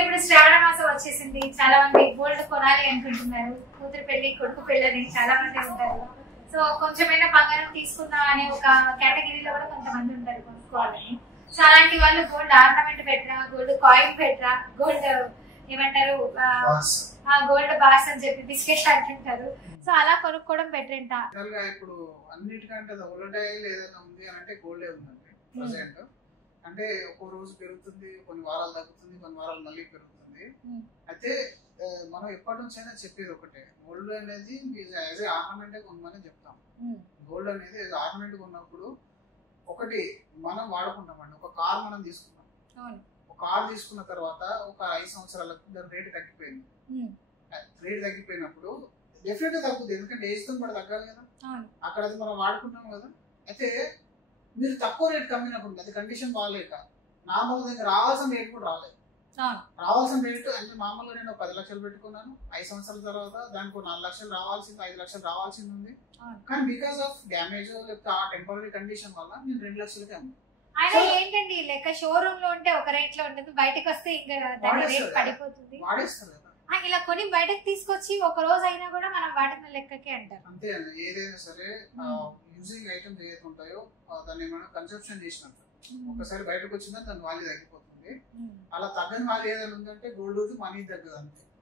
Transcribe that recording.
ఇప్పుడు శ్రావణ మాసం వచ్చేసింది. చాలా మంది గోల్డ్ కొనాలి అనుకుంటున్నారు. కూతురు పెళ్లి, కొడుకు పెళ్ళని చాలా మంది ఉంటారు. సో కొంచెమైనా బంగారం తీసుకుందాం అనే ఒక కేటగిరీలో కూడా కొంతమంది ఉంటారు కొనుక్కోవాలని. సో అలాంటి వాళ్ళు గోల్డ్ ఆర్నమెంట్ పెట్టరా, గోల్డ్ కాయిన్ పెట్టరా, గోల్డ్ ఏమంటారు గోల్డ్ బాస్ అని చెప్పి బిస్కెట్ అంటుంటారు. సో అలా కొనుక్కోవడం బెటర్ అంట. ఇప్పుడు అన్నిటికంటే వోలటైల్ ఏదైనా ఉంది అని అంటే గోల్డే ఉందండి ప్రెసెంట్. అంటే ఒక రోజు పెరుగుతుంది, కొన్ని వారాలు తగ్గుతుంది, కొన్ని వారాలు మళ్ళీ పెరుగుతుంది. అయితే మనం ఎప్పటి నుంచి అయినా చెప్పేది ఒకటే, గోల్డ్ అనేది యాజ్ ఏ ఆర్నమెంటే కొనమని చెప్తాం. గోల్డ్ అనేది ఆర్నమెంట్ కొన్నప్పుడు ఒకటి మనం వాడుకుంటామండి. ఒక కార్ మనం తీసుకున్నాం, ఒక కార్ తీసుకున్న తర్వాత ఒక 5 సంవత్సరాలకు దాని రేటు తగ్గిపోయింది. రేటు తగ్గిపోయినప్పుడు డెఫినెట్ గా తగ్గుతుంది, ఎందుకంటే ఏజ్ తో కూడా తగ్గాలి కదా. అక్కడ అది మనం వాడుకుంటాం కదా. అయితే మీరు తక్కువ రేట్ కమ్మినప్పుడు అది కండిషన్ బాగాలేక నార్మల్ దగ్గర రావాల్సిన రేట్ కూడా రాలేదు. రావాల్సిన రేటు అంటే మామూలుగా నేను 10 లక్షలు పెట్టుకున్నాను, 5 సంవత్సరాల తర్వాత దానికి 4 లక్షలు రావాల్సింది, 5 లక్షలు రావాల్సింది ఉంది. కానీ బికాస్ ఆఫ్ డ్యామేజ్ లేకపోతే ఆ టెంపరీ కండిషన్ వల్ల నేను 2 లక్షలకి అమ్మాను. అయినా ఏంటండి లెక్క, షోరూమ్ లో ఉంటే ఒక రేట్ లో ఉంటుంది, బయటకు వస్తే ఇంకా దాని రేట్ పడిపోతుంది. వాడేస్తారు కదా. ఇలా కొని బయటకు తీసుకొచ్చి ఒక రోజు అయినా కూడా మనం వాడిన లెక్కకే అంటారు. అంతే అండి. ఏదైనా సరే యూజింగ్ ఐటమ్స్ ఏదైతే ఉంటాయో దాన్ని మనం కన్సంప్షన్ చేసినట్టు ఒకసారి బయటకు వచ్చిందా దాని వాల్యూ తగ్గిపోతుంది. అలా తగ్గని వాల్యూ ఏదైనా ఉందంటే గోల్డ్ మనీ తగ్గదు అంతే.